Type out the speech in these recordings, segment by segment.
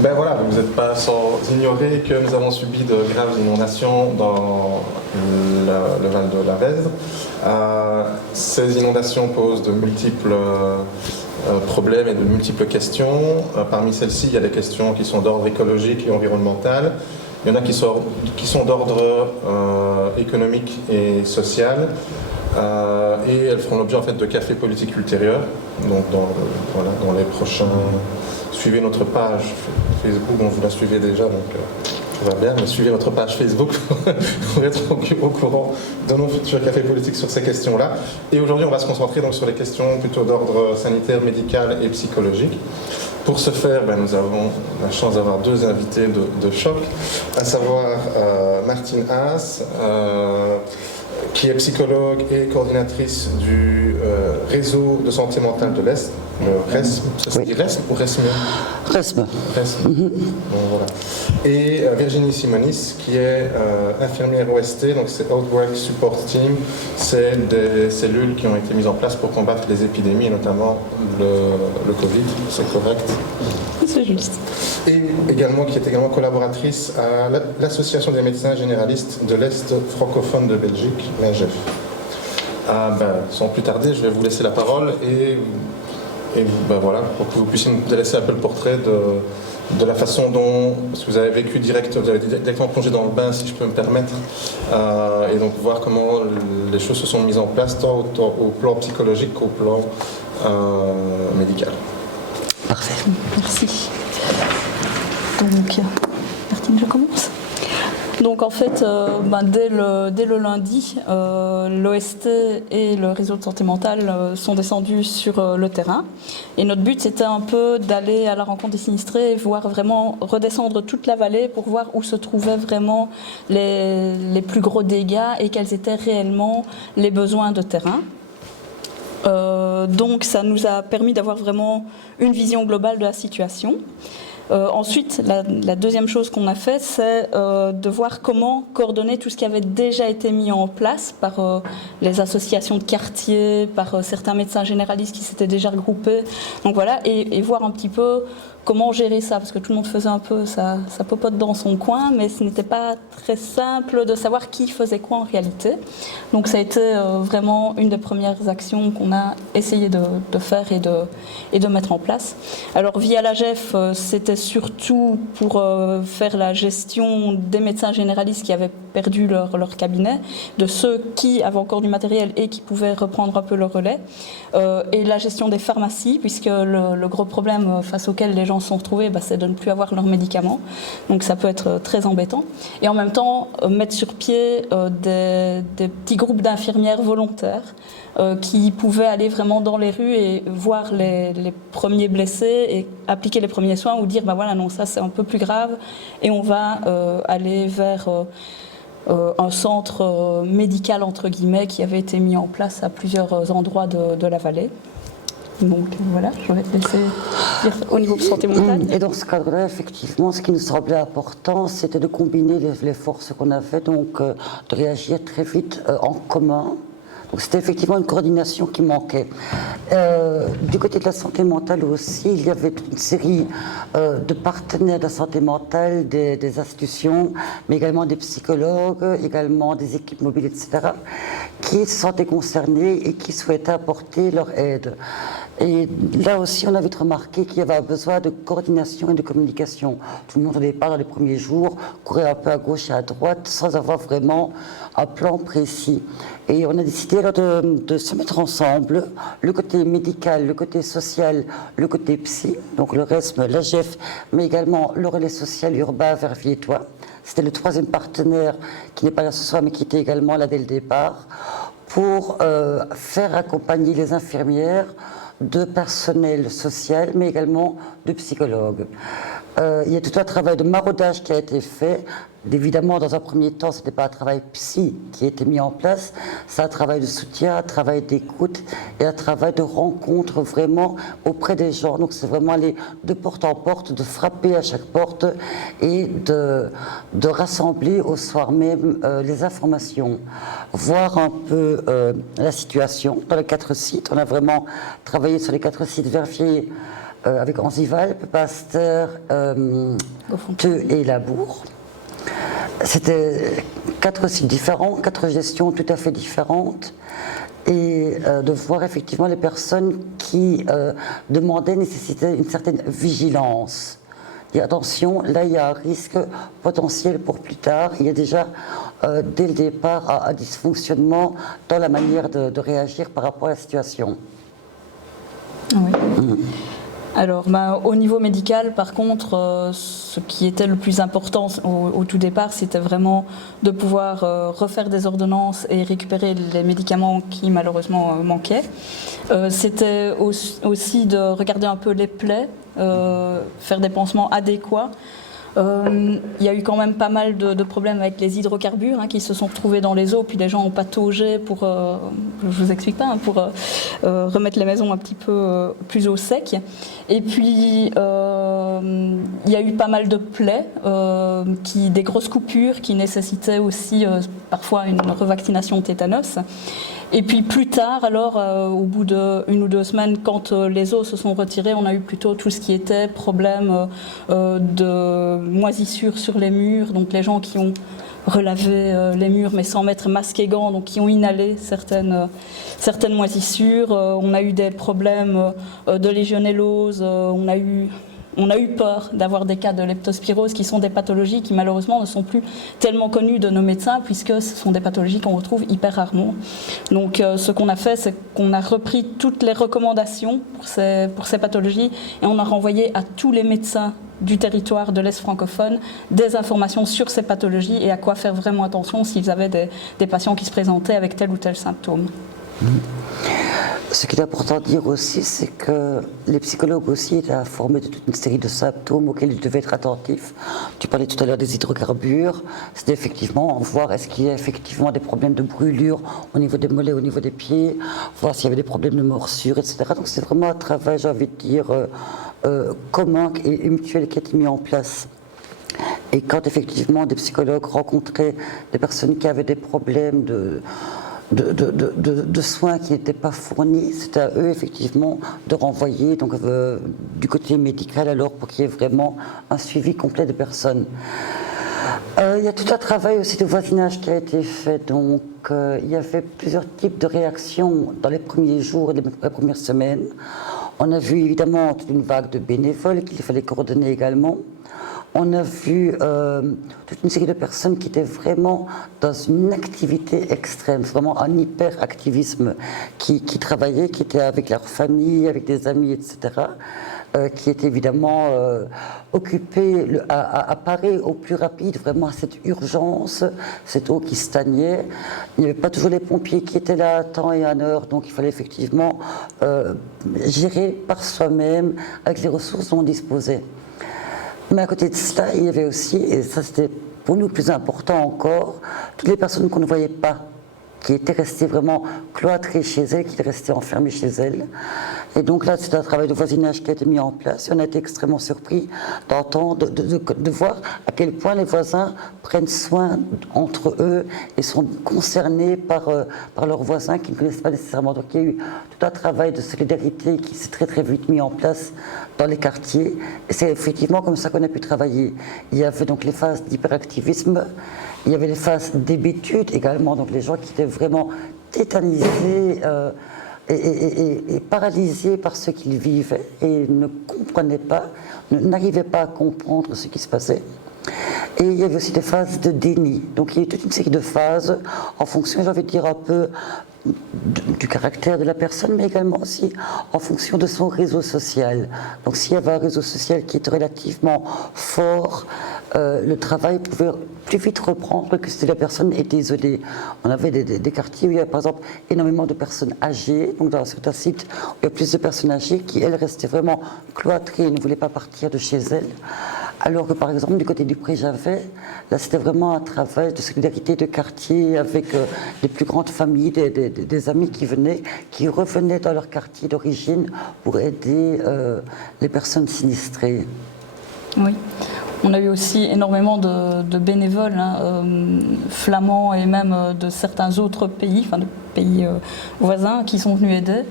Ben voilà, vous n'êtes pas sans ignorer que nous avons subi de graves inondations dans le Val de la Vesdre. Ces inondations posent de multiples problèmes et de multiples questions. Parmi celles-ci, il y a des questions qui sont d'ordre écologique et environnemental. Il y en a qui sont d'ordre économique et social. Et elles feront l'objet en fait de cafés politiques ultérieurs. Donc dans les prochains... Suivez notre page Facebook, bon, vous la suivez déjà, donc tout va bien, mais suivez notre page Facebook pour être au courant de nos futurs cafés politiques sur ces questions-là. Et aujourd'hui, on va se concentrer donc sur les questions plutôt d'ordre sanitaire, médical et psychologique. Pour ce faire, nous avons la chance d'avoir deux invités de choc, à savoir Martine Haas, qui est psychologue et coordinatrice du réseau de santé mentale de l'Est, le RESM, ça se dit RESM ou RESME? RESME. RESME. Bon, voilà. Et Virginie Simonis, qui est infirmière OST, donc c'est Outbreak Support Team, c'est des cellules qui ont été mises en place pour combattre les épidémies, et notamment le Covid, c'est correct? C'est juste. Et également, qui est également collaboratrice à l'Association des médecins généralistes de l'Est francophone de Belgique, l'AGEF. Sans plus tarder, je vais vous laisser la parole et voilà, pour que vous puissiez nous laisser un peu le portrait de la façon dont, parce que vous avez vécu vous avez directement plongé dans le bain, si je peux me permettre, et donc voir comment les choses se sont mises en place, tant au plan psychologique qu'au plan médical. Parfait. Merci. Donc, Martine, je commence. Donc en fait, dès le lundi, l'OST et le réseau de santé mentale sont descendus sur le terrain. Et notre but, c'était un peu d'aller à la rencontre des sinistrés et voir vraiment redescendre toute la vallée pour voir où se trouvaient vraiment les plus gros dégâts et quels étaient réellement les besoins de terrain. Donc ça nous a permis d'avoir vraiment une vision globale de la situation. Ensuite, la deuxième chose qu'on a fait, c'est de voir comment coordonner tout ce qui avait déjà été mis en place par les associations de quartier, par certains médecins généralistes qui s'étaient déjà regroupés. Donc voilà, et voir un petit peu comment gérer ça, parce que tout le monde faisait un peu sa popote dans son coin, mais ce n'était pas très simple de savoir qui faisait quoi en réalité. Donc ça a été vraiment une des premières actions qu'on a essayé de faire et de mettre en place. Alors via l'AGEF, c'était surtout pour faire la gestion des médecins généralistes qui avaient perdu leur cabinet, de ceux qui avaient encore du matériel et qui pouvaient reprendre un peu le relais, et la gestion des pharmacies, puisque le gros problème face auquel les gens se sont retrouvés, c'est de ne plus avoir leurs médicaments. Donc ça peut être très embêtant. Et en même temps, mettre sur pied des petits groupes d'infirmières volontaires qui pouvaient aller vraiment dans les rues et voir les premiers blessés et appliquer les premiers soins ou dire voilà, non, ça c'est un peu plus grave et on va aller vers un centre médical entre guillemets qui avait été mis en place à plusieurs endroits de la vallée. Donc voilà, je vais te laisser dire au niveau de santé mentale. Et dans ce cadre-là, effectivement, ce qui nous semblait important, c'était de combiner les forces qu'on avait, donc de réagir très vite en commun. Donc c'était effectivement une coordination qui manquait. Du côté de la santé mentale aussi, il y avait une série de partenaires de la santé mentale, des institutions, mais également des psychologues, également des équipes mobiles, etc., qui se sentaient concernés et qui souhaitaient apporter leur aide. Et là aussi, on a vite remarqué qu'il y avait un besoin de coordination et de communication. Tout le monde au départ, dans les premiers jours, courait un peu à gauche et à droite sans avoir vraiment un plan précis. Et on a décidé alors de se mettre ensemble, le côté médical, le côté social, le côté psy, donc le RESM, l'AGEF, mais également le relais social urbain Verviers-Tois. C'était le troisième partenaire qui n'est pas là ce soir, mais qui était également là dès le départ, pour faire accompagner les infirmières de personnel social, mais également de psychologues. Il y a tout un travail de maraudage qui a été fait. Évidemment, dans un premier temps, ce n'était pas un travail psy qui a été mis en place, c'est un travail de soutien, un travail d'écoute et un travail de rencontre vraiment auprès des gens. Donc c'est vraiment aller de porte en porte, de frapper à chaque porte et de rassembler au soir même les informations, voir un peu la situation dans les 4 sites. On a vraiment travaillé sur les 4 sites Verviers, avec Anzivalp, Pasteur, Theux et Labour. C'était 4 sites différents, 4 gestions tout à fait différentes, et de voir effectivement les personnes qui demandaient, nécessitaient une certaine vigilance. Et attention, là il y a un risque potentiel pour plus tard. Il y a déjà dès le départ un dysfonctionnement dans la manière de réagir par rapport à la situation. Oui. Alors, au niveau médical, par contre, ce qui était le plus important au tout départ, c'était vraiment de pouvoir refaire des ordonnances et récupérer les médicaments qui malheureusement manquaient. C'était aussi de regarder un peu les plaies, faire des pansements adéquats. Il y a eu quand même pas mal de problèmes avec les hydrocarbures qui se sont retrouvés dans les eaux, puis les gens ont pataugé pour, je vous explique pas, pour remettre les maisons un petit peu plus au sec. Et puis il y a eu pas mal de plaies, des grosses coupures qui nécessitaient aussi parfois une revaccination tétanos. Et puis plus tard, alors, au bout d'1 ou 2 semaines, quand les eaux se sont retirées, on a eu plutôt tout ce qui était problème de moisissures sur les murs, donc les gens qui ont relavé les murs mais sans mettre masque et gants, donc qui ont inhalé certaines moisissures. On a eu des problèmes de légionellose, on a eu peur d'avoir des cas de leptospirose qui sont des pathologies qui malheureusement ne sont plus tellement connues de nos médecins puisque ce sont des pathologies qu'on retrouve hyper rarement. Donc ce qu'on a fait, c'est qu'on a repris toutes les recommandations pour ces pathologies et on a renvoyé à tous les médecins du territoire de l'Est francophone des informations sur ces pathologies et à quoi faire vraiment attention s'ils avaient des patients qui se présentaient avec tel ou tel symptôme. Ce qu'il est important de dire aussi, c'est que les psychologues aussi étaient informés de toute une série de symptômes auxquels ils devaient être attentifs. Tu parlais tout à l'heure des hydrocarbures. C'était effectivement voir est-ce qu'il y a effectivement des problèmes de brûlure au niveau des mollets, au niveau des pieds, voir s'il y avait des problèmes de morsure, etc. Donc c'est vraiment un travail, j'ai envie de dire, commun et mutuel qui a été mis en place. Et quand effectivement des psychologues rencontraient des personnes qui avaient des problèmes de soins qui n'étaient pas fournis, c'était à eux effectivement de renvoyer donc, du côté médical alors pour qu'il y ait vraiment un suivi complet des personnes. Il y a tout un travail aussi de voisinage qui a été fait, donc il y avait plusieurs types de réactions dans les premiers jours et les premières semaines. On a vu évidemment toute une vague de bénévoles qu'il fallait coordonner également. On a vu toute une série de personnes qui étaient vraiment dans une activité extrême, vraiment un hyper-activisme, qui travaillaient, qui étaient avec leur famille, avec des amis, etc., qui étaient évidemment occupés à parer au plus rapide vraiment à cette urgence, cette eau qui stagnait. Il n'y avait pas toujours les pompiers qui étaient là à temps et à heure, donc il fallait effectivement gérer par soi-même avec les ressources dont on disposait. Mais à côté de cela, il y avait aussi, et ça c'était pour nous plus important encore, toutes les personnes qu'on ne voyait pas, qui étaient restées vraiment cloîtrées chez elles, qui étaient restées enfermées chez elles. Et donc là, c'est un travail de voisinage qui a été mis en place et on a été extrêmement surpris d'entendre, de voir à quel point les voisins prennent soin entre eux et sont concernés par leurs voisins qui ne connaissent pas nécessairement. Donc il y a eu tout un travail de solidarité qui s'est très très vite mis en place dans les quartiers. Et c'est effectivement comme ça qu'on a pu travailler. Il y avait donc les phases d'hyperactivisme, il y avait les phases d'hébétude également, donc les gens qui étaient vraiment tétanisés et paralysés par ce qu'ils vivaient et ne comprenaient pas, n'arrivaient pas à comprendre ce qui se passait. Et il y avait aussi des phases de déni. Donc il y a toute une série de phases en fonction, j'ai envie de dire, un peu du caractère de la personne, mais également aussi en fonction de son réseau social. Donc s'il y avait un réseau social qui était relativement fort, le travail pouvait plus vite reprendre que si la personne était isolée. On avait des quartiers où il y avait par exemple énormément de personnes âgées, donc dans certains sites où il y a plus de personnes âgées qui, elles, restaient vraiment cloîtrées et ne voulaient pas partir de chez elles. Alors que par exemple du côté du Pré-Javet, là c'était vraiment un travail de solidarité de quartier avec les plus grandes familles, des amis qui venaient, qui revenaient dans leur quartier d'origine pour aider les personnes sinistrées. Oui, on a eu aussi énormément de bénévoles, flamands et même de certains autres pays, enfin de pays voisins qui sont venus aider.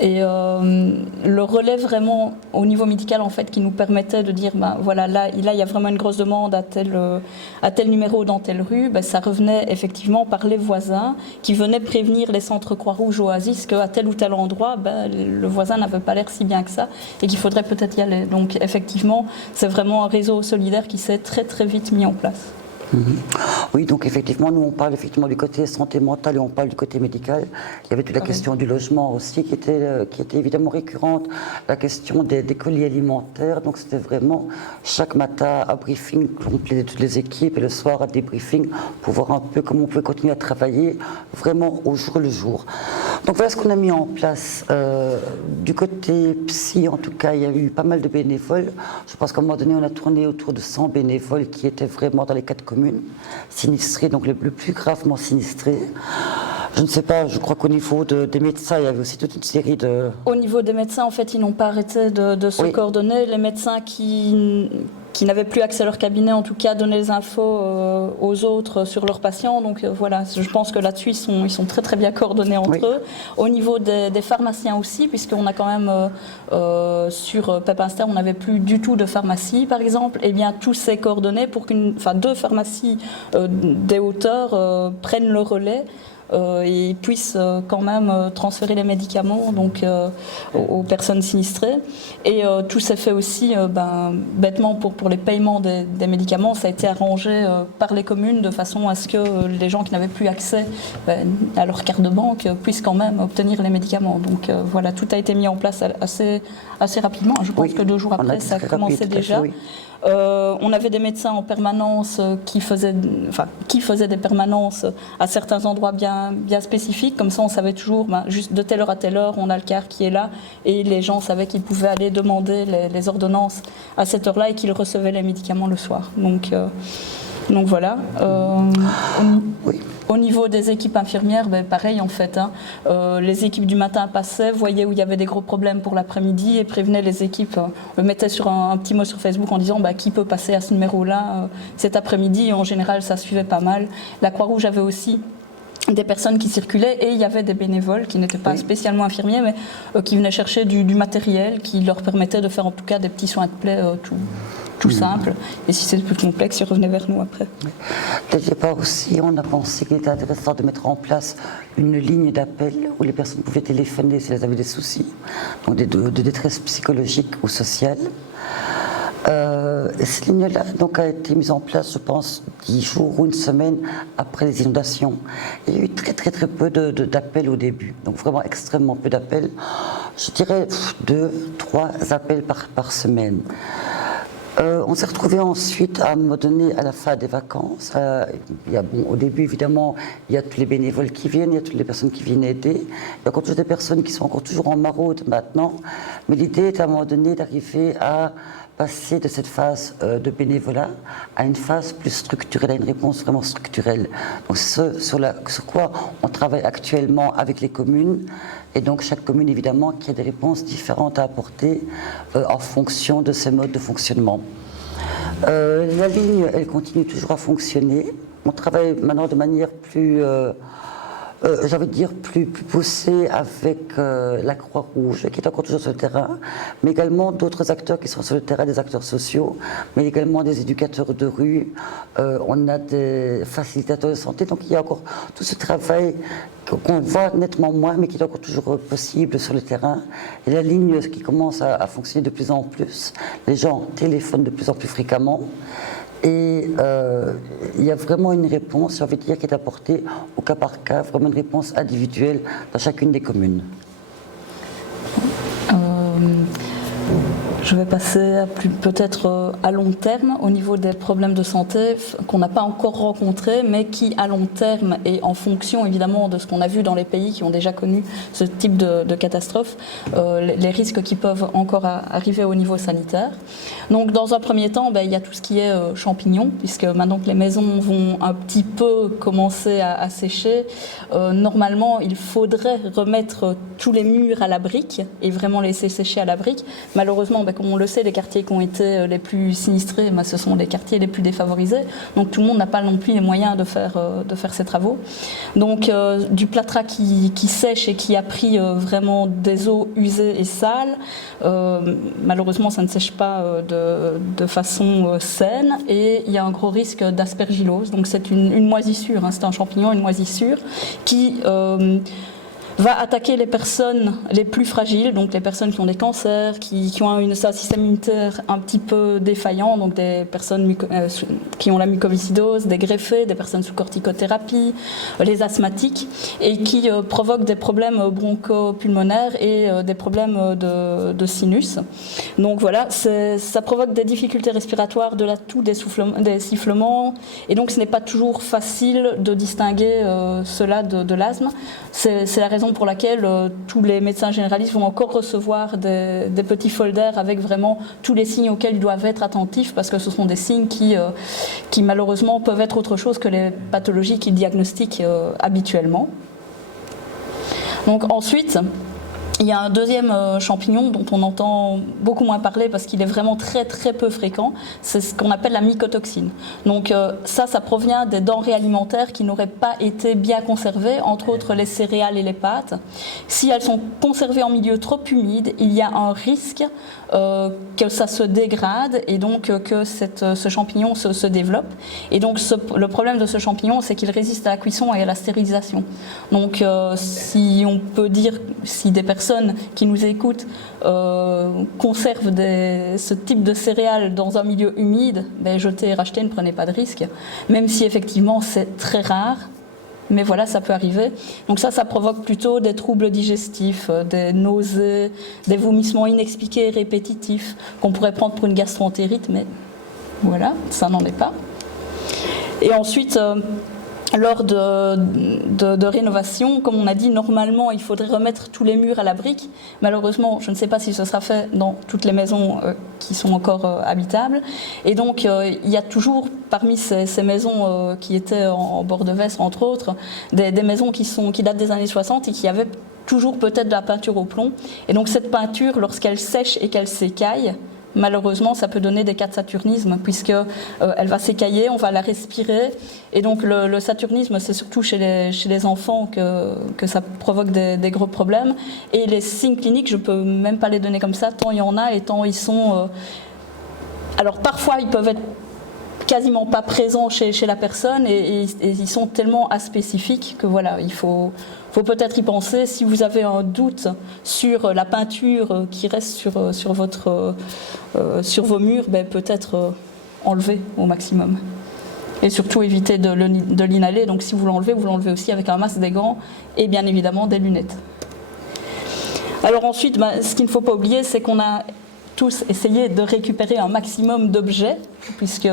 Et le relais vraiment au niveau médical en fait qui nous permettait de dire ben voilà là il y a vraiment une grosse demande à tel numéro dans telle rue, ben, ça revenait effectivement par les voisins qui venaient prévenir les centres Croix-Rouge ou Oasis qu'à tel ou tel endroit ben, le voisin n'avait pas l'air si bien que ça et qu'il faudrait peut-être y aller. Donc effectivement c'est vraiment un réseau solidaire qui s'est très très vite mis en place. Oui, donc effectivement, nous on parle effectivement du côté santé mentale et on parle du côté médical. Il y avait toute la question du logement aussi qui était évidemment récurrente, la question des colis alimentaires. Donc c'était vraiment chaque matin un briefing complet de toutes les équipes et le soir un débriefing pour voir un peu comment on pouvait continuer à travailler vraiment au jour le jour. Donc voilà ce qu'on a mis en place. Du côté psy, en tout cas, il y a eu pas mal de bénévoles. Je pense qu'à un moment donné, on a tourné autour de 100 bénévoles qui étaient vraiment dans les 4 communes sinistrés, donc le plus gravement sinistrés. Je ne sais pas, je crois qu'au niveau des médecins, il y avait aussi toute une série de... Au niveau des médecins, en fait, ils n'ont pas arrêté de se coordonner. Les médecins qui n'avaient plus accès à leur cabinet, en tout cas, donnaient les infos aux autres sur leurs patients. Donc voilà, je pense que là-dessus, ils sont très très bien coordonnés entre eux. Au niveau des pharmaciens aussi, puisqu'on a quand même, sur Pepinster, on n'avait plus du tout de pharmacie, par exemple. Eh bien, tout s'est coordonné pour deux pharmacies des hauteurs prennent le relais. Et puissent quand même transférer les médicaments donc, aux personnes sinistrées. Et tout s'est fait aussi bêtement pour les paiements des médicaments. Ça a été arrangé par les communes de façon à ce que les gens qui n'avaient plus accès à leur carte de banque puissent quand même obtenir les médicaments. Donc voilà, tout a été mis en place assez rapidement. Je pense que 2 jours après, ça a commencé déjà. On avait des médecins en permanence qui faisaient des permanences à certains endroits bien spécifiques. Comme ça, on savait toujours, juste de telle heure à telle heure, on a le CAR qui est là. Et les gens savaient qu'ils pouvaient aller demander les ordonnances à cette heure-là et qu'ils recevaient les médicaments le soir. Donc voilà. Au niveau des équipes infirmières, pareil en fait. Les équipes du matin passaient, voyaient où il y avait des gros problèmes pour l'après-midi et prévenaient les équipes. Mettaient sur un petit mot sur Facebook en disant qui peut passer à ce numéro-là cet après-midi. Et en général, ça suivait pas mal. La Croix-Rouge avait aussi des personnes qui circulaient et il y avait des bénévoles qui n'étaient pas spécialement infirmiers mais qui venaient chercher du matériel qui leur permettait de faire en tout cas des petits soins de plaie tout simple. Et si c'est plus complexe, ils revenaient vers nous après. Dès le départ aussi, on a pensé qu'il était intéressant de mettre en place une ligne d'appel où les personnes pouvaient téléphoner si elles avaient des soucis, donc de détresse psychologique ou sociale. Cette ligne-là a été mise en place, je pense, 10 jours ou une semaine après les inondations. Il y a eu très très très peu d'appels au début, donc vraiment extrêmement peu d'appels. Je dirais 2-3 appels par semaine. On s'est retrouvés ensuite à un moment donné à la fin des vacances. Au début, évidemment, il y a tous les bénévoles qui viennent, il y a toutes les personnes qui viennent aider. Il y a encore toujours des personnes qui sont encore toujours en maraude maintenant. Mais l'idée est à un moment donné d'arriver à passer de cette phase de bénévolat à une phase plus structurelle, à une réponse vraiment structurelle. Donc c'est sur quoi on travaille actuellement avec les communes. Et donc chaque commune, évidemment, qui a des réponses différentes à apporter en fonction de ses modes de fonctionnement. La ligne, elle continue toujours à fonctionner. On travaille maintenant de manière plus... plus poussée avec la Croix-Rouge, qui est encore toujours sur le terrain, mais également d'autres acteurs qui sont sur le terrain, des acteurs sociaux, mais également des éducateurs de rue, on a des facilitateurs de santé, donc il y a encore tout ce travail qu'on voit nettement moins, mais qui est encore toujours possible sur le terrain. Et la ligne qui commence à fonctionner de plus en plus, les gens téléphonent de plus en plus fréquemment. Et il y a vraiment une réponse, j'ai envie de dire, qui est apportée au cas par cas, vraiment une réponse individuelle dans chacune des communes. Je vais passer peut-être à long terme au niveau des problèmes de santé qu'on n'a pas encore rencontrés, mais qui à long terme et en fonction évidemment de ce qu'on a vu dans les pays qui ont déjà connu ce type de catastrophe, les risques qui peuvent encore arriver au niveau sanitaire. Donc dans un premier temps, il y a tout ce qui est champignons, puisque maintenant que les maisons vont un petit peu commencer à sécher, normalement il faudrait remettre tous les murs à la brique et vraiment laisser sécher à la brique. Malheureusement, comme on le sait, les quartiers qui ont été les plus sinistrés, ce sont les quartiers les plus défavorisés. Donc tout le monde n'a pas non plus les moyens de faire ces travaux. Donc du plâtras qui sèche et qui a pris vraiment des eaux usées et sales, malheureusement ça ne sèche pas de façon saine et il y a un gros risque d'aspergillose. Donc c'est une moisissure, c'est un champignon, une moisissure qui va attaquer les personnes les plus fragiles, donc les personnes qui ont des cancers, qui ont un système immunitaire un petit peu défaillant, donc des personnes qui ont la mucoviscidose, des greffés, des personnes sous corticothérapie, les asthmatiques, et qui provoquent des problèmes bronchopulmonaires et des problèmes de sinus. Donc voilà, ça provoque des difficultés respiratoires, de la toux, des sifflements, et donc ce n'est pas toujours facile de distinguer cela de l'asthme. C'est la raison pour laquelle tous les médecins généralistes vont encore recevoir des petits folders avec vraiment tous les signes auxquels ils doivent être attentifs, parce que ce sont des signes qui malheureusement peuvent être autre chose que les pathologies qu'ils diagnostiquent habituellement. Donc ensuite, il y a un deuxième champignon dont on entend beaucoup moins parler parce qu'il est vraiment très très peu fréquent, c'est ce qu'on appelle la mycotoxine. Donc ça provient des denrées alimentaires qui n'auraient pas été bien conservées, entre autres les céréales et les pâtes. Si elles sont conservées en milieu trop humide, il y a un risque que ça se dégrade et donc que ce champignon se développe. Et donc le problème de ce champignon, c'est qu'il résiste à la cuisson et à la stérilisation. Donc si on peut dire, si des personnes qui nous écoutent conservent ce type de céréales dans un milieu humide, jetez et rachetez, ne prenez pas de risque, même si effectivement c'est très rare. Mais voilà, ça peut arriver. Donc ça provoque plutôt des troubles digestifs, des nausées, des vomissements inexpliqués et répétitifs qu'on pourrait prendre pour une gastroentérite, mais voilà, ça n'en est pas. Et ensuite, lors de rénovation, comme on a dit, normalement, il faudrait remettre tous les murs à la brique. Malheureusement, je ne sais pas si ce sera fait dans toutes les maisons qui sont encore habitables. Et donc, il y a toujours, parmi ces maisons qui étaient en bord de Vestre, entre autres, des maisons qui datent des années 60 et qui avaient toujours peut-être de la peinture au plomb. Et donc, cette peinture, lorsqu'elle sèche et qu'elle s'écaille, malheureusement, ça peut donner des cas de saturnisme puisque elle va s'écailler, on va la respirer. Et donc le saturnisme, c'est surtout chez les enfants que ça provoque des gros problèmes. Et les signes cliniques, je ne peux même pas les donner comme ça, tant il y en a et tant ils sont... Alors parfois, ils peuvent être quasiment pas présents chez la personne et ils sont tellement aspécifiques que voilà, il faut peut-être y penser. Si vous avez un doute sur la peinture qui reste sur vos murs, peut-être enlever au maximum. Et surtout éviter de l'inhaler. Donc si vous l'enlevez aussi avec un masque, des gants et bien évidemment des lunettes. Alors ensuite, ce qu'il ne faut pas oublier, c'est qu'on a tous essayé de récupérer un maximum d'objets, puisque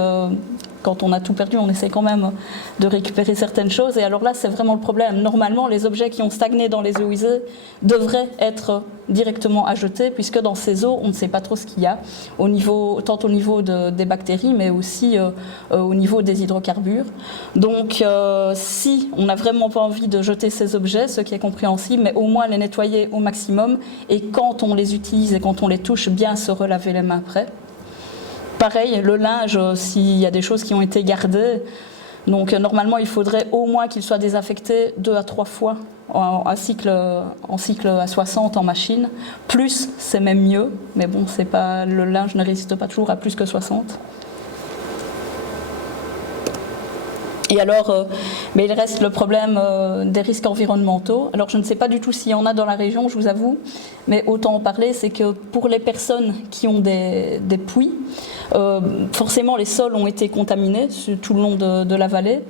quand on a tout perdu, on essaie quand même de récupérer certaines choses. Et alors là, c'est vraiment le problème. Normalement, les objets qui ont stagné dans les eaux usées devraient être directement à jeter, puisque dans ces eaux, on ne sait pas trop ce qu'il y a, tant au niveau des bactéries, mais aussi au niveau des hydrocarbures. Donc, si on n'a vraiment pas envie de jeter ces objets, ce qui est compréhensible, mais au moins les nettoyer au maximum, et quand on les utilise et quand on les touche, bien se relaver les mains après. Pareil, le linge, s'il y a des choses qui ont été gardées, donc normalement il faudrait au moins qu'il soit désinfecté 2 à 3 fois en cycle à 60 en machine. Plus, c'est même mieux, mais bon, le linge ne résiste pas toujours à plus que 60. Et alors, mais il reste le problème des risques environnementaux. Alors je ne sais pas du tout s'il y en a dans la région, je vous avoue, mais autant en parler, c'est que pour les personnes qui ont des puits, forcément les sols ont été contaminés tout le long de la vallée.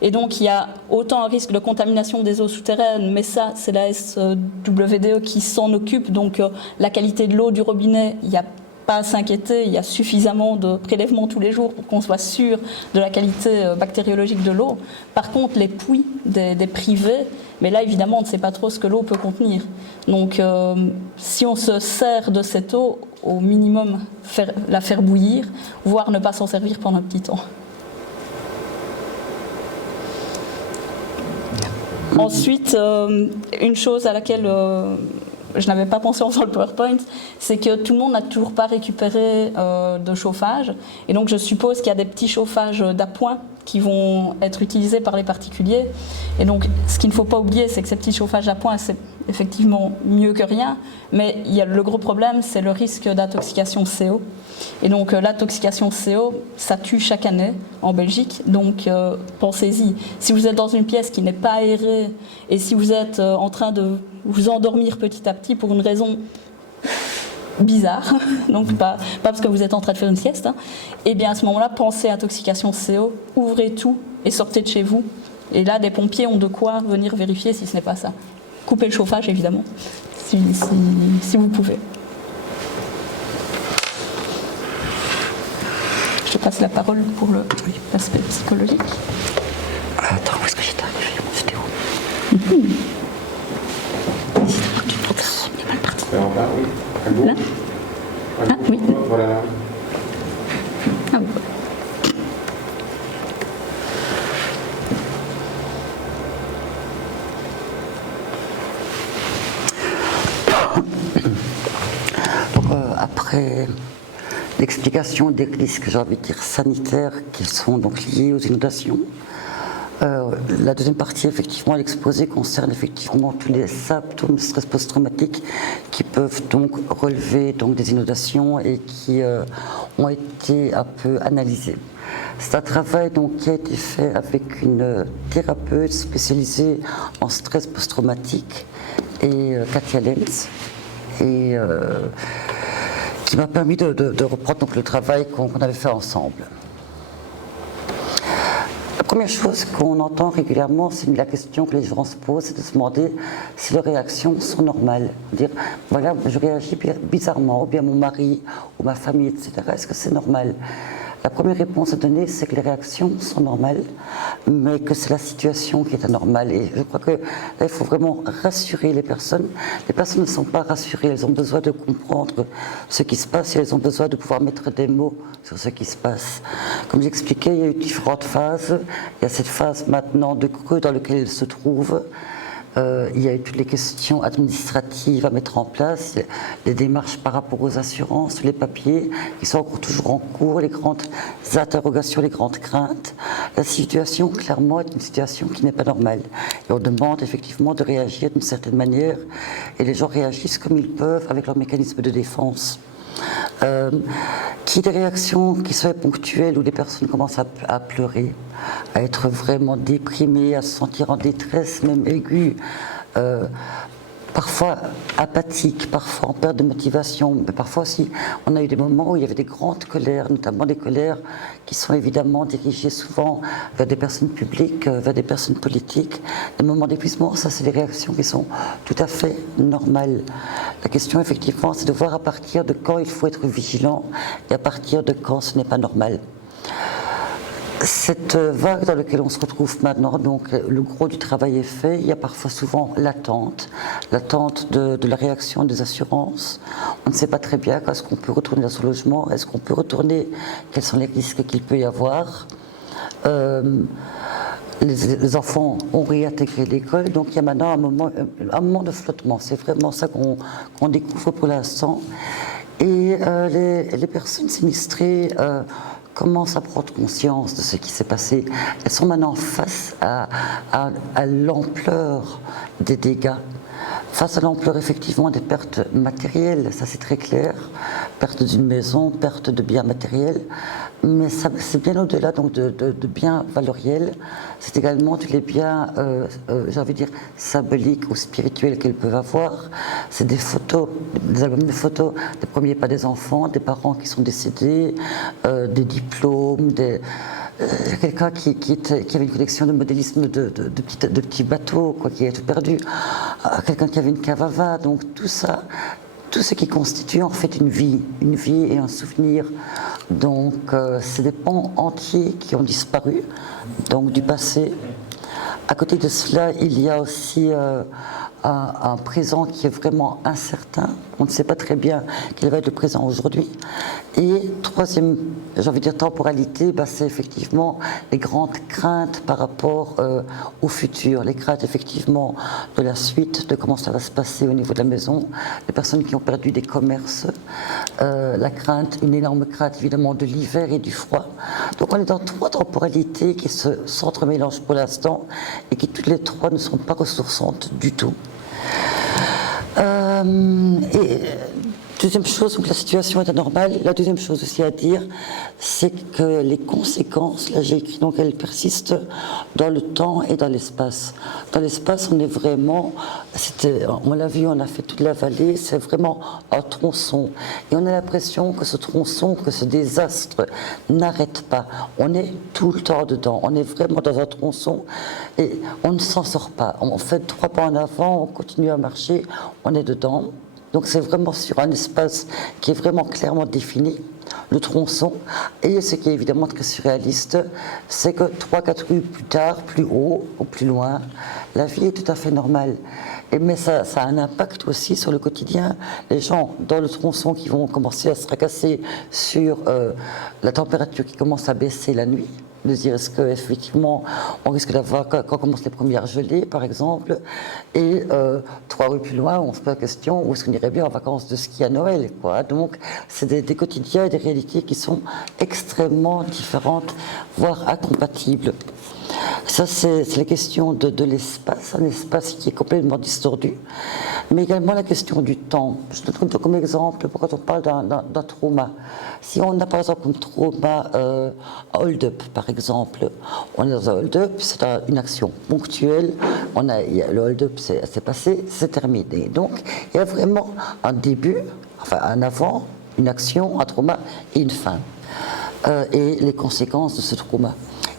Et donc il y a autant un risque de contamination des eaux souterraines, mais ça c'est la SWDE qui s'en occupe, donc la qualité de l'eau du robinet, il y a pas à s'inquiéter, il y a suffisamment de prélèvements tous les jours pour qu'on soit sûr de la qualité bactériologique de l'eau. Par contre, les puits des privés, mais là évidemment on ne sait pas trop ce que l'eau peut contenir. Donc si on se sert de cette eau, au minimum la faire bouillir, voire ne pas s'en servir pendant un petit temps. Ensuite, une chose à laquelle je n'avais pas pensé en faisant le PowerPoint, c'est que tout le monde n'a toujours pas récupéré de chauffage. Et donc je suppose qu'il y a des petits chauffages d'appoint qui vont être utilisés par les particuliers. Et donc ce qu'il ne faut pas oublier, c'est que ces petits chauffages d'appoint, c'est effectivement mieux que rien, mais il y a le gros problème, c'est le risque d'intoxication CO. Et donc l'intoxication CO, ça tue chaque année en Belgique, donc pensez-y. Si vous êtes dans une pièce qui n'est pas aérée et si vous êtes en train de vous endormir petit à petit pour une raison bizarre, donc pas parce que vous êtes en train de faire une sieste, et bien à ce moment-là, pensez à intoxication CO, ouvrez tout et sortez de chez vous. Et là, des pompiers ont de quoi venir vérifier si ce n'est pas ça. Coupez le chauffage, évidemment, si vous pouvez. Je te passe la parole pour l'aspect psychologique. Attends, où est-ce que j'étais arrivée? C'était où? Tu es mal parti. C'est en bas, oui. À gauche. Là? Ah, oui. Voilà. Ah oui. Après l'explication des risques, j'ai envie de dire sanitaires, qui sont donc liés aux inondations, la deuxième partie, effectivement, à l'exposé concerne effectivement tous les symptômes de stress post-traumatique qui peuvent donc relever donc, des inondations et qui ont été un peu analysés. C'est un travail donc, qui a été fait avec une thérapeute spécialisée en stress post-traumatique, et Katia Lenz, et qui m'a permis de reprendre donc, le travail qu'on avait fait ensemble. La première chose qu'on entend régulièrement, c'est la question que les gens se posent, c'est de se demander si leurs réactions sont normales. Dire, voilà, je réagis bizarrement, ou bien mon mari, ou ma famille, etc. Est-ce que c'est normal? La première réponse à donner, c'est que les réactions sont normales, mais que c'est la situation qui est anormale. Et je crois que là, il faut vraiment rassurer les personnes. Les personnes ne sont pas rassurées, elles ont besoin de comprendre ce qui se passe et elles ont besoin de pouvoir mettre des mots sur ce qui se passe. Comme j'expliquais, il y a eu différentes phases. Il y a cette phase maintenant de creux dans lequel elles se trouvent. Il y a eu toutes les questions administratives à mettre en place, les démarches par rapport aux assurances, les papiers qui sont encore toujours en cours, les grandes interrogations, les grandes craintes. La situation, clairement, est une situation qui n'est pas normale. Et on demande effectivement de réagir d'une certaine manière, et les gens réagissent comme ils peuvent avec leur mécanisme de défense. Qui des réactions qui soient ponctuelles où les personnes commencent à pleurer, à être vraiment déprimées, à se sentir en détresse, même aiguë, parfois apathiques, parfois en perte de motivation, mais parfois aussi on a eu des moments où il y avait des grandes colères, notamment des colères qui sont évidemment dirigées souvent vers des personnes publiques, vers des personnes politiques. Des moments d'épuisement, ça c'est des réactions qui sont tout à fait normales. La question effectivement c'est de voir à partir de quand il faut être vigilant et à partir de quand ce n'est pas normal. Cette vague dans laquelle on se retrouve maintenant, donc le gros du travail est fait, il y a parfois souvent l'attente de la réaction des assurances. On ne sait pas très bien quand est-ce qu'on peut retourner dans son logement, est-ce qu'on peut retourner, quels sont les risques qu'il peut y avoir. Les enfants ont réintégré l'école, donc il y a maintenant un moment de flottement. C'est vraiment ça qu'on découvre pour l'instant. Et les personnes sinistrées commencent à prendre conscience de ce qui s'est passé. Elles sont maintenant face à l'ampleur des dégâts, face à l'ampleur effectivement des pertes matérielles, ça c'est très clair, perte d'une maison, perte de biens matériels, mais c'est bien au-delà donc de biens valoriels, c'est également tous les biens, j'ai envie de dire, symboliques ou spirituels qu'elles peuvent avoir. C'est des photos, des albums de photos, des premiers pas des enfants, des parents qui sont décédés, des diplômes, quelqu'un qui avait une collection de modélisme de petits bateaux, quoi, qui a tout perdu, quelqu'un qui avait une cave à vin, donc tout ça, tout ce qui constitue en fait une vie et un souvenir. Donc c'est des pans entiers qui ont disparu, donc du passé. À côté de cela, il y a aussi un présent qui est vraiment incertain. On ne sait pas très bien quel va être le présent aujourd'hui. Et troisième, j'ai envie de dire temporalité, c'est effectivement les grandes craintes par rapport au futur, les craintes effectivement de la suite, de comment ça va se passer au niveau de la maison, les personnes qui ont perdu des commerces, la crainte, une énorme crainte évidemment de l'hiver et du froid. Donc on est dans trois temporalités qui s'entremélangent pour l'instant et qui toutes les trois ne sont pas ressourçantes du tout. Et deuxième chose, donc la situation est anormale. La deuxième chose aussi à dire, c'est que les conséquences, là j'ai écrit, donc elles persistent dans le temps et dans l'espace. Dans l'espace, on est vraiment, on l'a vu, on a fait toute la vallée, c'est vraiment un tronçon. Et on a l'impression que ce tronçon, que ce désastre n'arrête pas. On est tout le temps dedans, on est vraiment dans un tronçon et on ne s'en sort pas. On fait 3 pas en avant, on continue à marcher, on est dedans. Donc c'est vraiment sur un espace qui est vraiment clairement défini, le tronçon. Et ce qui est évidemment très surréaliste, c'est que 3-4 rues plus tard, plus haut ou plus loin, la vie est tout à fait normale. Mais ça a un impact aussi sur le quotidien. Les gens dans le tronçon qui vont commencer à se fracasser sur la température qui commence à baisser la nuit, de dire est-ce qu'effectivement on risque d'avoir, quand commencent les premières gelées par exemple, et 3 rues plus loin on se pose la question où est-ce qu'on irait bien en vacances de ski à Noël, quoi. Donc c'est des quotidiens et des réalités qui sont extrêmement différentes, voire incompatibles. Ça, c'est la question de l'espace, un espace qui est complètement distordu, mais également la question du temps. Je te donne comme exemple, quand on parle d'un trauma. Si on a par exemple un trauma, un hold-up par exemple, on est dans un hold-up, c'est une action ponctuelle, le hold-up c'est passé, c'est terminé. Donc il y a vraiment un début, enfin un avant, une action, un trauma et une fin. Et les conséquences de ce trauma.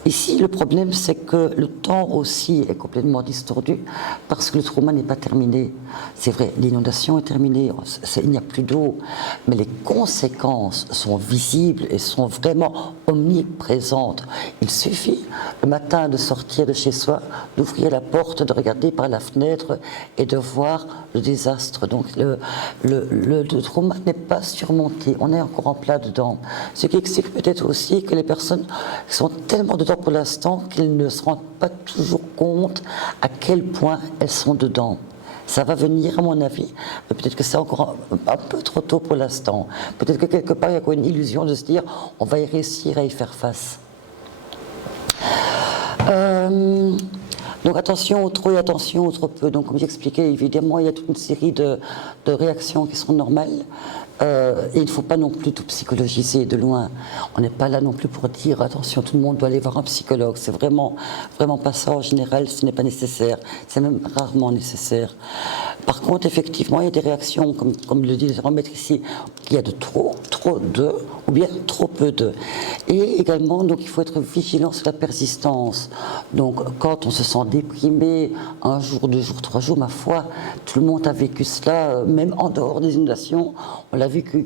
Ici, le problème, c'est que le temps aussi est complètement distordu parce que le trauma n'est pas terminé. C'est vrai, l'inondation est terminée, il n'y a plus d'eau, mais les conséquences sont visibles et sont vraiment omniprésentes. Il suffit le matin de sortir de chez soi, d'ouvrir la porte, de regarder par la fenêtre et de voir le désastre. Donc le trauma n'est pas surmonté, on est encore en plein dedans. Ce qui explique peut-être aussi que les personnes sont tellement dedans pour l'instant qu'elles ne se rendent pas toujours compte à quel point elles sont dedans. Ça va venir à mon avis, mais peut-être que c'est encore un peu trop tôt pour l'instant. Peut-être que quelque part il y a quoi une illusion de se dire on va y réussir à y faire face. Donc attention au trop et attention au trop peu. Donc comme j'expliquais, évidemment il y a toute une série de réactions qui sont normales. Et il ne faut pas non plus tout psychologiser de loin. On n'est pas là non plus pour dire attention, tout le monde doit aller voir un psychologue. C'est vraiment pas ça en général, ce n'est pas nécessaire. C'est même rarement nécessaire. Par contre, effectivement, il y a des réactions, comme le dit le maître ici, qu'il y a de trop de, ou bien trop peu de. Et également, donc, il faut être vigilant sur la persistance. Donc, quand on se sent déprimé, 1 jour, 2 jours, 3 jours, ma foi, tout le monde a vécu cela, même en dehors des inondations. On l'a vécu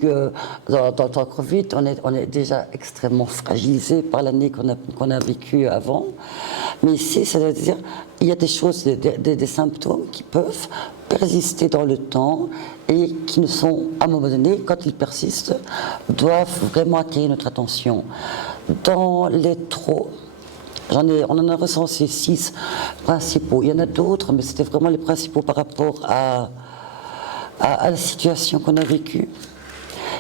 dans le temps Covid, on est déjà extrêmement fragilisé par l'année qu'on a vécue avant. Mais ici, c'est-à-dire, il y a des choses, des symptômes qui peuvent persister dans le temps et qui ne sont, à un moment donné, quand ils persistent, doivent vraiment attirer notre attention. Dans les trop, on en a recensé 6 principaux. Il y en a d'autres, mais c'était vraiment les principaux par rapport à la situation qu'on a vécue.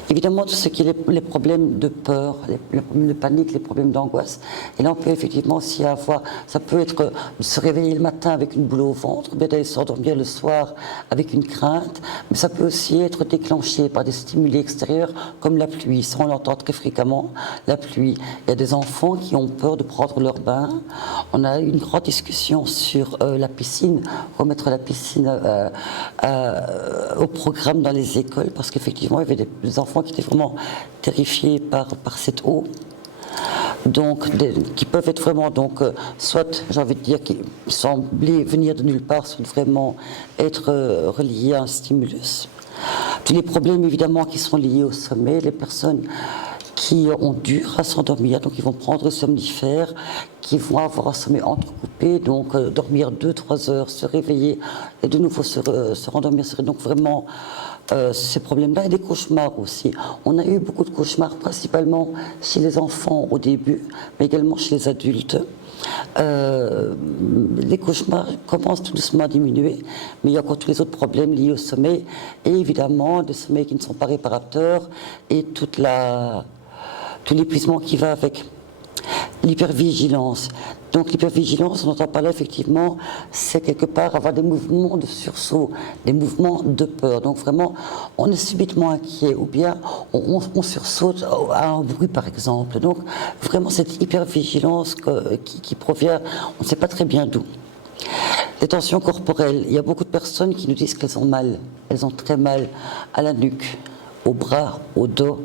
Évidemment, tout ce qui est les problèmes de peur, les problèmes de panique, les problèmes d'angoisse. Et là, on peut effectivement aussi avoir, ça peut être de se réveiller le matin avec une boule au ventre, bien d'aller s'endormir le soir avec une crainte, mais ça peut aussi être déclenché par des stimuli extérieurs comme la pluie. Ça, on l'entend très fréquemment, la pluie. Il y a des enfants qui ont peur de prendre leur bain. On a eu une grande discussion sur la piscine, remettre la piscine au programme dans les écoles, parce qu'effectivement, il y avait des enfants qui étaient vraiment terrifiés par cette eau, donc qui peuvent être vraiment, donc, soit, j'ai envie de dire, qui semblaient venir de nulle part, soit vraiment être reliés à un stimulus. Tous les problèmes évidemment qui sont liés au sommeil, les personnes qui ont dur à s'endormir, donc ils vont prendre le somnifère, qui vont avoir un sommeil entrecoupé, donc dormir 2-3 heures, se réveiller et de nouveau se rendormir. Donc vraiment ces problèmes-là et des cauchemars aussi. On a eu beaucoup de cauchemars, principalement chez les enfants au début, mais également chez les adultes. Les cauchemars commencent tout doucement à diminuer, mais il y a encore tous les autres problèmes liés au sommeil et évidemment des sommeils qui ne sont pas réparateurs et tout l'épuisement qui va avec. L'hypervigilance. Donc l'hypervigilance, on entend parler effectivement, c'est quelque part avoir des mouvements de sursaut, des mouvements de peur. Donc vraiment, on est subitement inquiet ou bien on sursaute à un bruit par exemple. Donc vraiment cette hypervigilance qui provient, on ne sait pas très bien d'où. Les tensions corporelles, il y a beaucoup de personnes qui nous disent qu'elles ont mal, elles ont très mal à la nuque, au bras, au dos.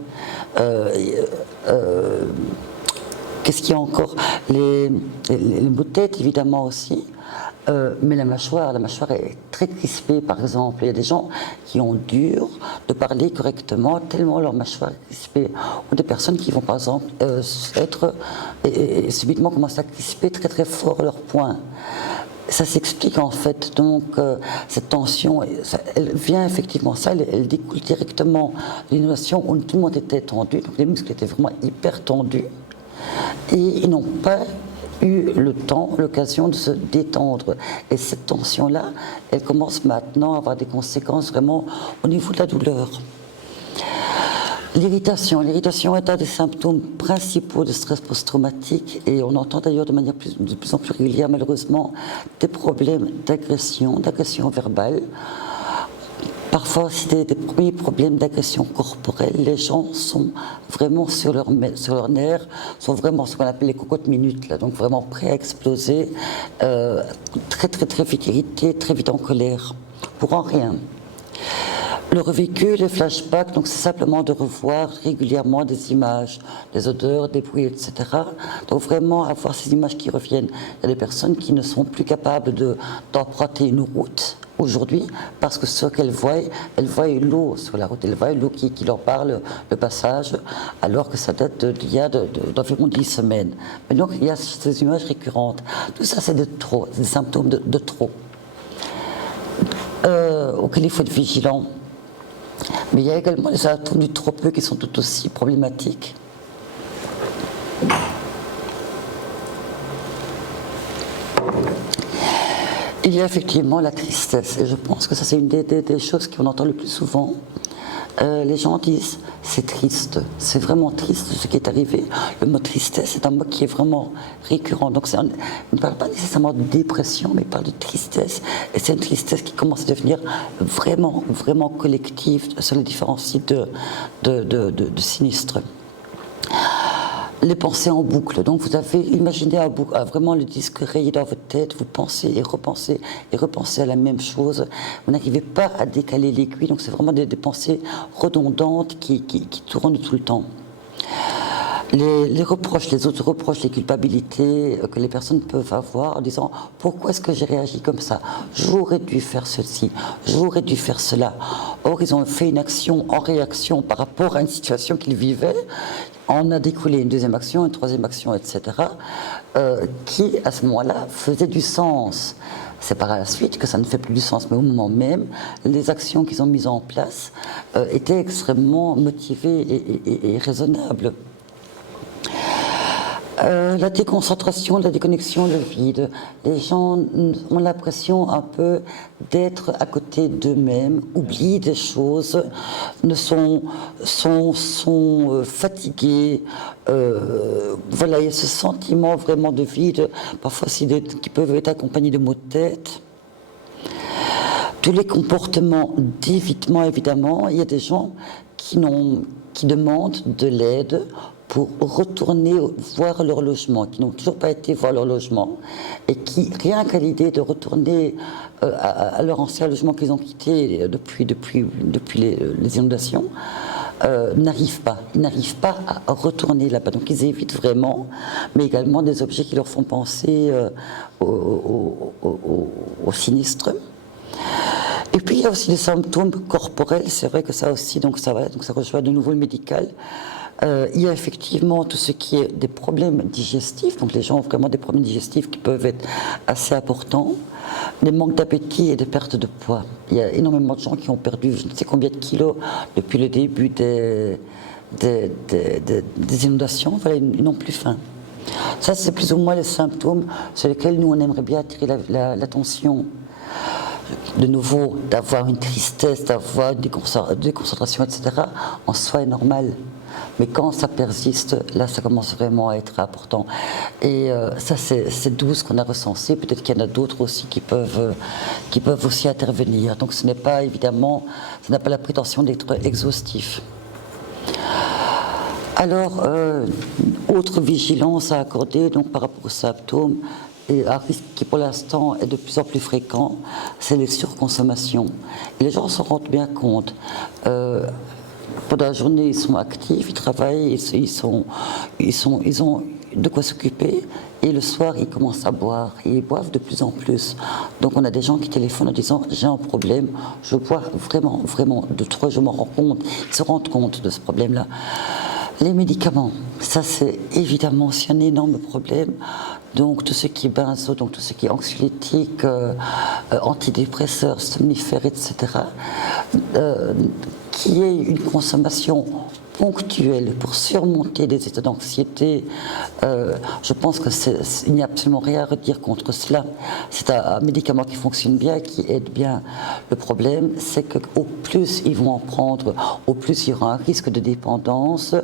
Qu'est-ce qu'il y a encore? Les maux de tête, évidemment aussi. Mais la mâchoire est très crispée, par exemple. Il y a des gens qui ont dur de parler correctement, tellement leur mâchoire est crispée. Ou des personnes qui vont, par exemple, subitement commencer à crisper très très fort leurs poings. Ça s'explique en fait, donc cette tension, elle vient effectivement, elle découle directement d'une inondation où tout le monde était tendu, donc les muscles étaient vraiment hyper tendus. Et ils n'ont pas eu le temps, l'occasion de se détendre. Et cette tension-là, elle commence maintenant à avoir des conséquences vraiment au niveau de la douleur. L'irritation est un des symptômes principaux de stress post-traumatique et on entend d'ailleurs de manière de plus en plus régulière malheureusement des problèmes d'agression verbale. Parfois aussi des premiers problèmes d'agression corporelle. Les gens sont vraiment sur leurs nerfs, sont vraiment ce qu'on appelle les cocottes minutes, là, donc vraiment prêts à exploser, très très très vite irrités, très vite en colère, pour en rien. Le revécu, les flashbacks, donc c'est simplement de revoir régulièrement des images, des odeurs, des bruits, etc. Donc vraiment avoir ces images qui reviennent. Il y a des personnes qui ne sont plus capables d'emprunter une route aujourd'hui parce que ce qu'elles voient, elles voient l'eau sur la route, elles voient l'eau qui leur parle, le passage, alors que ça date d'il y a d'environ 10 semaines. Mais donc il y a ces images récurrentes. Tout ça c'est de trop, c'est des symptômes de trop. Auquel il faut être vigilant. Mais il y a également les symptômes du trop peu qui sont tout aussi problématiques. Il y a effectivement la tristesse, et je pense que ça c'est une des choses qu'on entend le plus souvent. Les gens disent c'est triste, c'est vraiment triste ce qui est arrivé. Le mot tristesse est un mot qui est vraiment récurrent. Donc on ne parle pas nécessairement de dépression, mais il parle de tristesse. Et c'est une tristesse qui commence à devenir vraiment, vraiment collective sur les différents sites de sinistres. Les pensées en boucle. Donc vous avez imaginé vraiment le disque rayé dans votre tête, vous pensez et repensez à la même chose. Vous n'arrivez pas à décaler l'aiguille, donc c'est vraiment des pensées redondantes qui tournent tout le temps. Les reproches, les autres reproches, les culpabilités que les personnes peuvent avoir en disant pourquoi est-ce que j'ai réagi comme ça, j'aurais dû faire ceci, j'aurais dû faire cela. Or ils ont fait une action en réaction par rapport à une situation qu'ils vivaient. On a découlé une deuxième action, une troisième action, etc., qui, à ce moment-là, faisait du sens. C'est par la suite que ça ne fait plus du sens, mais au moment même, les actions qu'ils ont mises en place étaient extrêmement motivées et raisonnables. La déconcentration, la déconnexion, le vide. Les gens ont l'impression un peu d'être à côté d'eux-mêmes, oublient des choses, sont fatigués. Voilà, il y a ce sentiment vraiment de vide, parfois aussi qui peuvent être accompagnés de maux de tête. Tous les comportements d'évitement, évidemment, il y a des gens qui demandent de l'aide pour retourner voir leur logement, qui n'ont toujours pas été voir leur logement, et qui, rien qu'à l'idée de retourner à leur ancien logement qu'ils ont quitté depuis les inondations, n'arrivent pas. Ils n'arrivent pas à retourner là-bas. Donc ils évitent vraiment, mais également des objets qui leur font penser au sinistre. Et puis il y a aussi des symptômes corporels, c'est vrai que ça aussi, donc ça rejoint de nouveau le médical. Il y a effectivement tout ce qui est des problèmes digestifs, donc les gens ont vraiment des problèmes digestifs qui peuvent être assez importants, des manques d'appétit et des pertes de poids. Il y a énormément de gens qui ont perdu je ne sais combien de kilos depuis le début des inondations, voilà, ils n'ont plus faim. Ça, c'est plus ou moins les symptômes sur lesquels nous, on aimerait bien attirer l'attention. De nouveau, d'avoir une tristesse, d'avoir des concentrations, etc., en soi est normal. Mais quand ça persiste, là, ça commence vraiment à être important. Et ça, c'est 12 qu'on a recensés. Peut-être qu'il y en a d'autres aussi qui peuvent aussi intervenir. Donc, ce n'est pas, évidemment, ça n'a pas la prétention d'être exhaustif. Alors, autre vigilance à accorder donc, par rapport aux symptômes, et un risque qui pour l'instant est de plus en plus fréquent, c'est les surconsommations. Et les gens s'en rendent bien compte. Pendant la journée, ils sont actifs, ils travaillent, ils ont de quoi s'occuper. Et le soir, ils commencent à boire. Et ils boivent de plus en plus. Donc on a des gens qui téléphonent en disant « j'ai un problème, je bois vraiment, vraiment de trop, je m'en rends compte ». Ils se rendent compte de ce problème-là. Les médicaments, ça c'est évidemment aussi un énorme problème. Donc tout ce qui est benzo, donc tout ce qui est anxiolytique, antidépresseurs, somnifères, etc. Qui est une consommation ponctuelle pour surmonter des états d'anxiété, je pense qu'il n'y a absolument rien à redire contre cela. C'est un médicament qui fonctionne bien, qui aide bien. Le problème, c'est qu'au plus ils vont en prendre, au plus il y aura un risque de dépendance,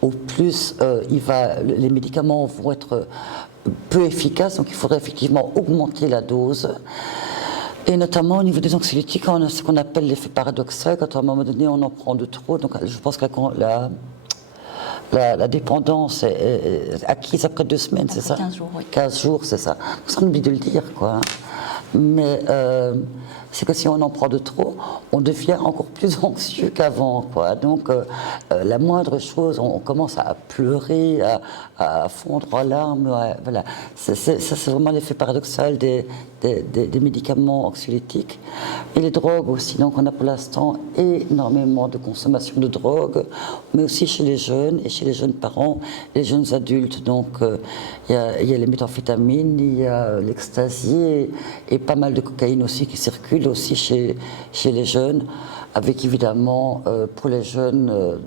au plus les médicaments vont être peu efficaces, donc il faudrait effectivement augmenter la dose. Et notamment au niveau des anxiolytiques, on a ce qu'on appelle l'effet paradoxal, quand à un moment donné on en prend de trop. Donc je pense que la dépendance est acquise après 2 semaines, c'est ça ? 15 jours, oui. 15 jours, c'est ça. On oublie de le dire, quoi. Mais c'est que si on en prend de trop, on devient encore plus anxieux qu'avant, quoi. Donc la moindre chose, on commence à pleurer, à fondre en larmes. Voilà. Ça, c'est vraiment l'effet paradoxal des médicaments anxiolytiques. Et les drogues aussi. Donc on a pour l'instant énormément de consommation de drogue, mais aussi chez les jeunes et chez les jeunes parents, les jeunes adultes. Donc il y a les méthamphétamines, il y a l'ecstasy et pas mal de cocaïne aussi qui circule aussi chez les jeunes, avec évidemment pour les jeunes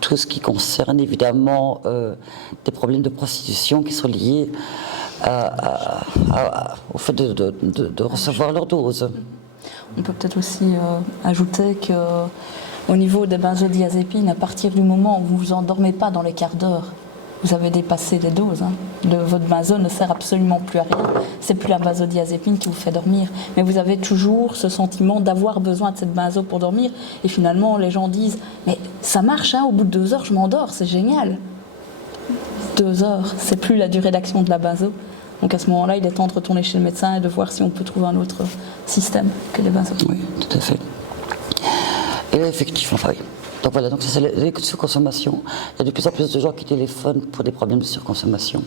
tout ce qui concerne évidemment des problèmes de prostitution qui sont liés au fait de recevoir leur dose. On peut peut-être aussi ajouter qu'au niveau des benzodiazépines, à partir du moment où vous ne vous endormez pas dans les quarts d'heure, vous avez dépassé les doses. Votre benzo ne sert absolument plus à rien. C'est plus la benzodiazépine qui vous fait dormir. Mais vous avez toujours ce sentiment d'avoir besoin de cette benzo pour dormir. Et finalement, les gens disent « Mais ça marche, au bout de 2 heures, je m'endors, c'est génial ». 2 heures, c'est plus la durée d'action de la benzo. Donc à ce moment-là, il est temps de retourner chez le médecin et de voir si on peut trouver un autre système que les benzos. Oui, tout à fait. Et là, effectivement, oui. Donc voilà, donc ça c'est les surconsommations. Il y a de plus en plus de gens qui téléphonent pour des problèmes de surconsommation.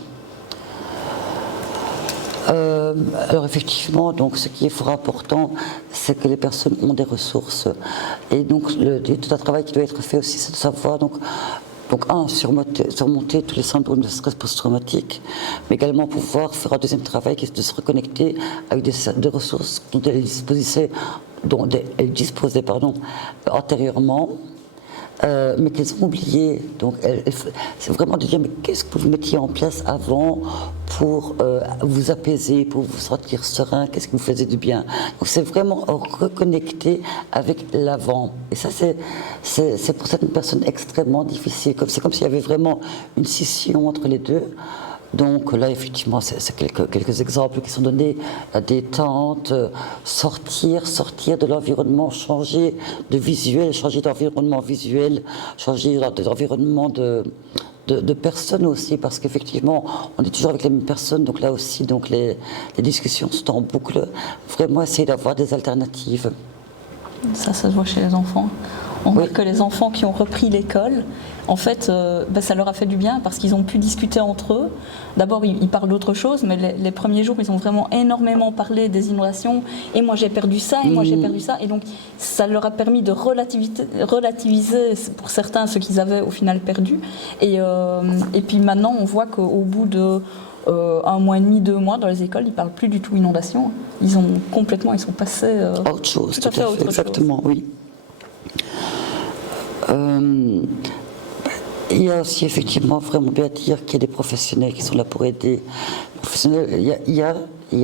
Alors effectivement, donc ce qui est fort important, c'est que les personnes ont des ressources. Et donc tout un travail qui doit être fait aussi, c'est de savoir donc surmonter tous les syndromes de stress post-traumatique, mais également pouvoir faire un deuxième travail qui est de se reconnecter avec des ressources dont elles disposaient antérieurement. Mais qu'elles ont oublié. Donc, c'est vraiment de dire, mais qu'est-ce que vous mettiez en place avant pour vous apaiser, pour vous sentir serein, qu'est-ce qui vous faisait du bien. Donc, c'est vraiment reconnecter avec l'avant. Et ça, c'est pour certaines personnes extrêmement difficile. C'est comme s'il y avait vraiment une scission entre les deux. Donc là, effectivement, c'est quelques exemples qui sont donnés, la détente, sortir de l'environnement, changer de visuel, changer d'environnement visuel, changer d'environnement de personnes aussi, parce qu'effectivement, on est toujours avec les mêmes personnes, donc là aussi, donc les discussions sont en boucle. Vraiment essayer d'avoir des alternatives. Ça se voit chez les enfants. On voit Oui. que les enfants qui ont repris l'école, en fait, ça leur a fait du bien parce qu'ils ont pu discuter entre eux. D'abord, ils parlent d'autre chose, mais les premiers jours, ils ont vraiment énormément parlé des inondations. Et moi, j'ai perdu ça, et moi, j'ai perdu ça. Et donc, ça leur a permis de relativiser pour certains ce qu'ils avaient au final perdu. Et puis maintenant, on voit qu'au bout de 1 mois et demi, 2 mois, dans les écoles, ils ne parlent plus du tout inondation. Ils sont passés Autre chose, tout à fait autre chose. exactement, oui. Il y a aussi effectivement vraiment bien dire qu'il y a des professionnels qui sont là pour aider. Il y a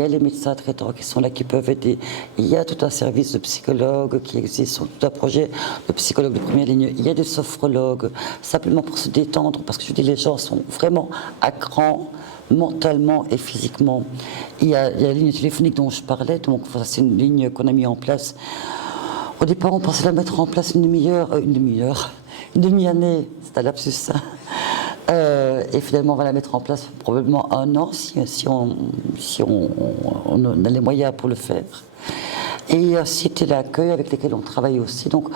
les médecins traitants qui sont là, qui peuvent aider. Il y a tout un service de psychologues qui existe, tout un projet de psychologues de première ligne. Il y a des sophrologues, simplement pour se détendre, parce que je dis, les gens sont vraiment à cran, mentalement et physiquement. Il y a la ligne téléphonique dont je parlais, donc c'est une ligne qu'on a mis en place. Au départ, on pensait la mettre en place une demi-année, c'est un lapsus ça. Et finalement, on va la mettre en place probablement 1 an si on a les moyens pour le faire. Et c'était l'accueil avec lesquels on travaille aussi. Donc,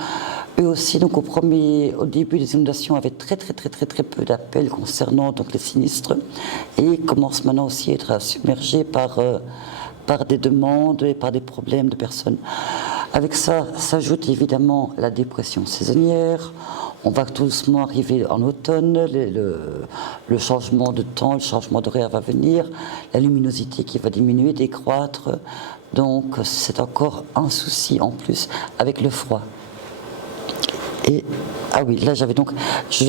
eux aussi, donc au début des inondations, avaient très peu d'appels concernant donc les sinistres, et commencent maintenant aussi à être submergés par des demandes et par des problèmes de personnes. Avec ça s'ajoute évidemment la dépression saisonnière. On va tout doucement arriver en automne, le changement de temps, le changement d'horaire va venir, la luminosité qui va diminuer, décroître. Donc c'est encore un souci en plus avec le froid. Et ah oui, là je vais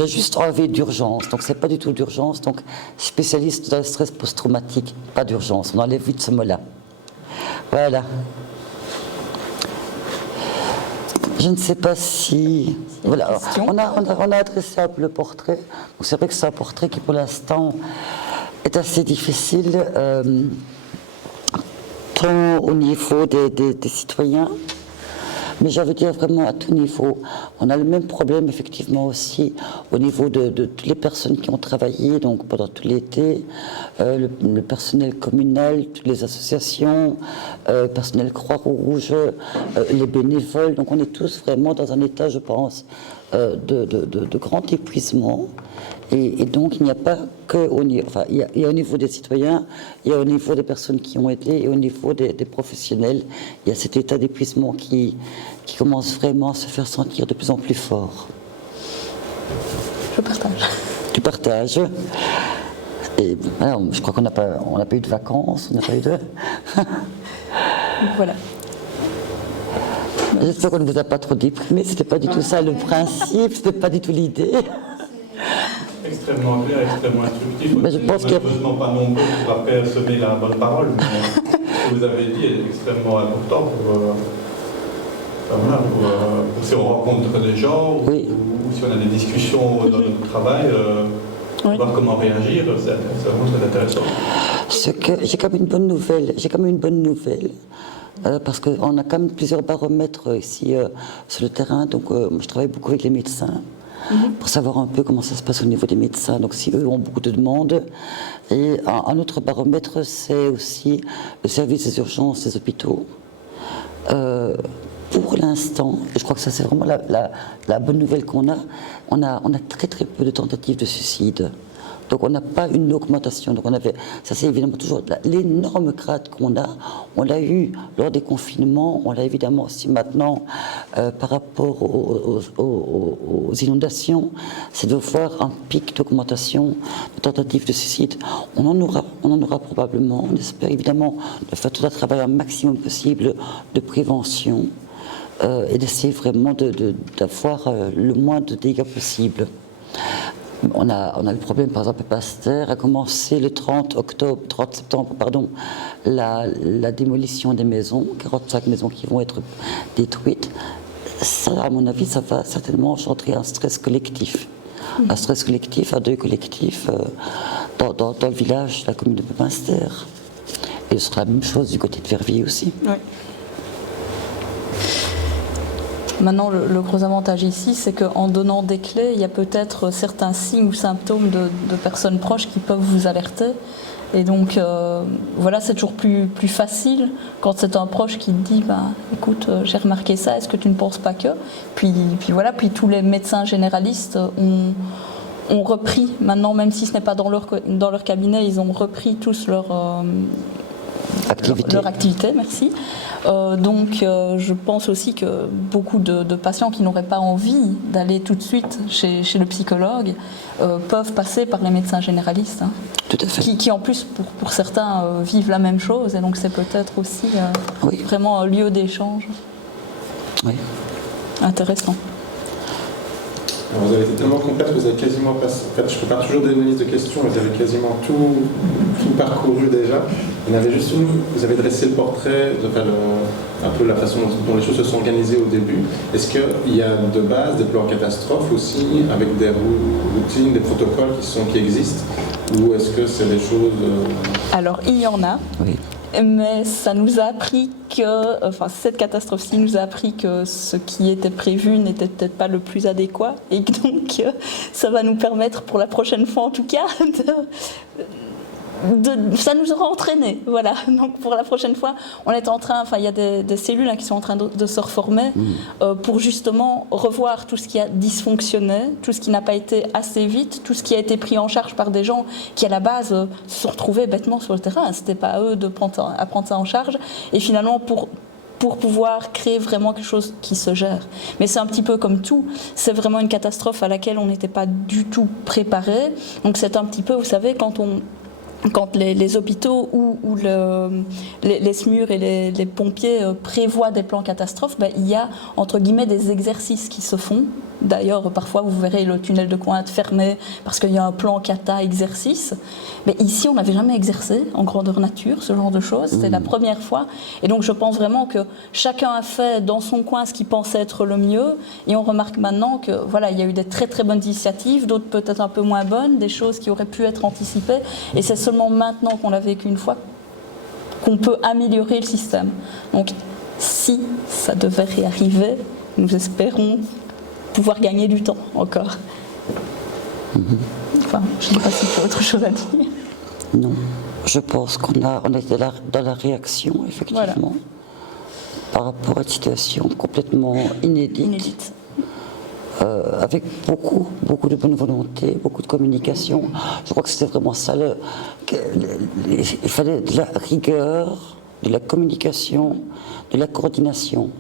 juste enlever d'urgence, donc c'est pas du tout d'urgence, donc spécialiste dans le stress post-traumatique, pas d'urgence, on enlève vite ce mot-là. Voilà. Je ne sais pas si... Voilà, on a adressé un peu le portrait. Donc c'est vrai que c'est un portrait qui pour l'instant est assez difficile, tant au niveau des citoyens, mais j'avais dire vraiment à tout niveau. On a le même problème effectivement aussi au niveau de toutes les personnes qui ont travaillé donc pendant tout l'été, le personnel communal, toutes les associations, le personnel Croix-Rouge, les bénévoles. Donc on est tous vraiment dans un état, je pense, de grand épuisement. Et donc il n'y a pas que au niveau, enfin, il y a au niveau des citoyens, il y a au niveau des personnes qui ont aidé et au niveau des professionnels, il y a cet état d'épuisement qui commence vraiment à se faire sentir de plus en plus fort. Je partage. Tu partages. Et alors, je crois qu'on n'a pas eu de vacances, on n'a pas eu de... Voilà. J'espère qu'on ne vous a pas trop déprimé, c'était pas du tout ça le principe, c'était pas du tout l'idée. Extrêmement clair, extrêmement instructif. Mais je pense qu'il y a... Malheureusement pas nombreux pour faire semer la bonne parole, mais ce que vous avez dit est extrêmement important pour si on rencontre des gens Oui. ou si on a des discussions dans notre travail, voir comment réagir, c'est vraiment très intéressant. J'ai quand même une bonne nouvelle. Parce qu'on a quand même plusieurs baromètres ici sur le terrain, donc je travaille beaucoup avec les médecins pour savoir un peu comment ça se passe au niveau des médecins, donc si eux ont beaucoup de demandes. Et un autre baromètre, c'est aussi le service des urgences des hôpitaux. Pour l'instant, et je crois que ça c'est vraiment la bonne nouvelle qu'on a, on a très peu de tentatives de suicide. Donc on n'a pas une augmentation. Donc ça c'est évidemment toujours l'énorme crainte qu'on a. On l'a eu lors des confinements, on l'a évidemment aussi maintenant par rapport aux inondations. C'est de voir un pic d'augmentation de tentatives de suicide. On en aura probablement. On espère évidemment de faire tout un travail un maximum possible de prévention et d'essayer vraiment d'avoir le moins de dégâts possible. On a le problème, par exemple, Pasteur a commencé le 30 septembre, la démolition des maisons, 45 maisons qui vont être détruites. Ça, à mon avis, ça va certainement engendrer un stress collectif. Un stress collectif, un deuil collectif dans le village de la commune de Pepinster. Et ce sera la même chose du côté de Verviers aussi. Oui. Maintenant, le gros avantage ici, c'est qu'en donnant des clés, il y a peut-être certains signes ou symptômes de personnes proches qui peuvent vous alerter. Et donc, voilà, c'est toujours plus facile quand c'est un proche qui te dit écoute, j'ai remarqué ça, est-ce que tu ne penses pas que. Puis voilà, puis tous les médecins généralistes ont repris, maintenant, même si ce n'est pas dans leur cabinet, ils ont repris tous leur activité, merci. Donc je pense aussi que beaucoup de patients qui n'auraient pas envie d'aller tout de suite chez le psychologue peuvent passer par les médecins généralistes. Tout à fait. Qui en plus, pour certains, vivent la même chose, et donc c'est peut-être aussi vraiment un lieu d'échange intéressant. Alors vous avez été tellement complète que vous avez quasiment passé. En fait, je prépare toujours des listes de questions, vous avez quasiment tout parcouru déjà. Il y en avait juste une, vous avez dressé le portrait, un peu la façon dont les choses se sont organisées au début. Est-ce qu'il y a de base des plans catastrophes aussi, avec des routines, des protocoles qui existent, ou est-ce que c'est des choses... Alors, il y en a. Oui. Mais ça nous a appris cette catastrophe-ci nous a appris que ce qui était prévu n'était peut-être pas le plus adéquat, et que donc ça va nous permettre pour la prochaine fois en tout cas ça nous aura entraîné, voilà. Donc pour la prochaine fois, on est en train, il y a des cellules qui sont en train de se reformer pour justement revoir tout ce qui a dysfonctionné, tout ce qui n'a pas été assez vite, tout ce qui a été pris en charge par des gens qui à la base se sont retrouvés bêtement sur le terrain. C'était pas à eux de prendre ça en charge, et finalement pour pouvoir créer vraiment quelque chose qui se gère. Mais c'est un petit peu comme tout, c'est vraiment une catastrophe à laquelle on n'était pas du tout préparé. Donc c'est un petit peu, vous savez, quand les hôpitaux ou les SMUR et les pompiers prévoient des plans catastrophes, il y a entre guillemets des exercices qui se font. D'ailleurs, parfois, vous verrez le tunnel de Cointe fermé parce qu'il y a un plan cata exercice. Mais ici, on n'avait jamais exercé en grandeur nature ce genre de choses. C'est la première fois. Et donc, je pense vraiment que chacun a fait dans son coin ce qu'il pensait être le mieux. Et on remarque maintenant que voilà, il y a eu des très très bonnes initiatives, d'autres peut-être un peu moins bonnes, des choses qui auraient pu être anticipées. Et c'est seulement maintenant qu'on l'a vécu une fois qu'on peut améliorer le système. Donc, si ça devait réarriver, nous espérons pouvoir gagner du temps encore. Enfin, je ne sais pas si tu as autre chose à dire. Non, je pense qu'on était dans la réaction, effectivement, voilà, par rapport à une situation complètement inédite. Avec beaucoup de bonne volonté, beaucoup de communication. Je crois que c'était vraiment ça. Il fallait de la rigueur, de la communication, de la coordination.